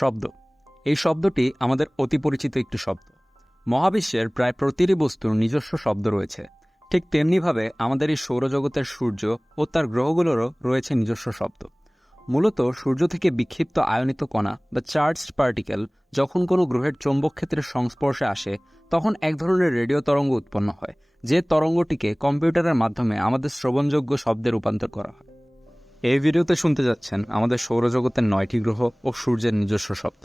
শব্দ। এই শব্দটি আমাদের অতি পরিচিত একটি শব্দ। মহাবিশ্বের প্রায় প্রতিটি বস্তুর নিজস্ব শব্দ রয়েছে। ঠিক তেমনিভাবে আমাদের এই সৌরজগতের সূর্য ও তার গ্রহগুলোরও রয়েছে নিজস্ব শব্দ। মূলত সূর্য থেকে বিক্ষিপ্ত আয়নিত কণা বা চার্জড পার্টিকেল যখন কোনো গ্রহের চৌম্বক ক্ষেত্রের সংস্পর্শে আসে, তখন এক ধরনের রেডিও তরঙ্গ উৎপন্ন হয়, যে তরঙ্গটিকে কম্পিউটারের মাধ্যমে আমাদের শ্রবণযোগ্য শব্দে রূপান্তর করা হয়। এই ভিডিওতে শুনতে যাচ্ছেন আমাদের সৌরজগতের 9টি গ্রহ ও সূর্যের নিজস্ব শব্দ।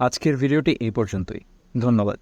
আজকের ভিডিওটি এই পর্যন্তই। ধন্যবাদ।